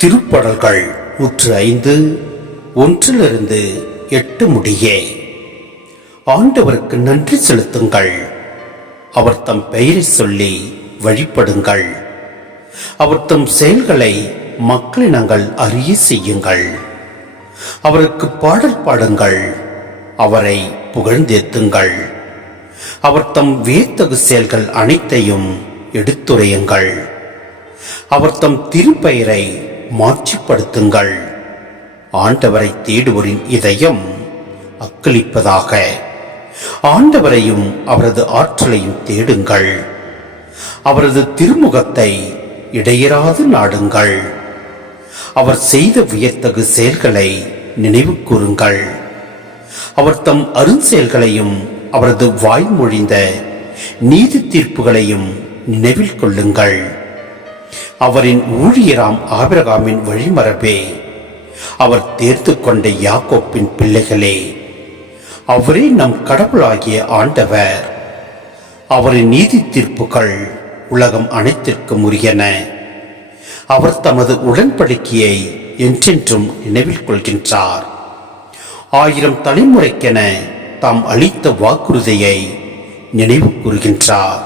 திருப்பாடல்கள் 105 1 8 முடியே. ஆண்டவருக்கு நன்றி செலுத்துங்கள். அவர் தம் பெயரை சொல்லி வழிபடுங்கள். அவர் தம் செயல்களை மக்களினங்கள் அறிய செய்யுங்கள். அவருக்கு பாடல் பாடுங்கள். அவரை புகழ்ந்தேத்துங்கள். அவர் தம் வியத்தகு செயல்கள் அனைத்தையும் எடுத்துரையுங்கள். அவர் தம் திருப்பெயரை மாட்சிப்படுத்துங்கள். ஆண்டவரை தேடுவோரின் இதயம் அக்களிப்பதாக. ஆண்டவரையும் அவரது ஆற்றலையும் தேடுங்கள். அவரது திருமுகத்தை இடையராது நாடுங்கள். அவர் செய்த வியத்தகு செயல்களை நினைவு கூறுங்கள். அவர் தம் அருஞ்செயல்களையும் அவரது வாய்மொழிந்த நீதி தீர்ப்புகளையும் நினைவில் கொள்ளுங்கள். அவரின் ஊழியராம் ஆபிரகாமின் வழிமரபே, அவர் தேர்ந்து கொண்ட யாக்கோப்பின் பிள்ளைகளே, அவரே நம் கடவுளாகிய ஆண்டவர். அவரின் நீதி தீர்ப்புகள் உலகம் அனைத்திற்கும் உரியன. அவர் தமது உடன்படிக்கையை என்றென்றும் நினைவில் கொள்கின்றார். 1000 தலைமுறைக்கென தாம் அளித்த வாக்குறுதியை நினைவு கூறுகின்றார்.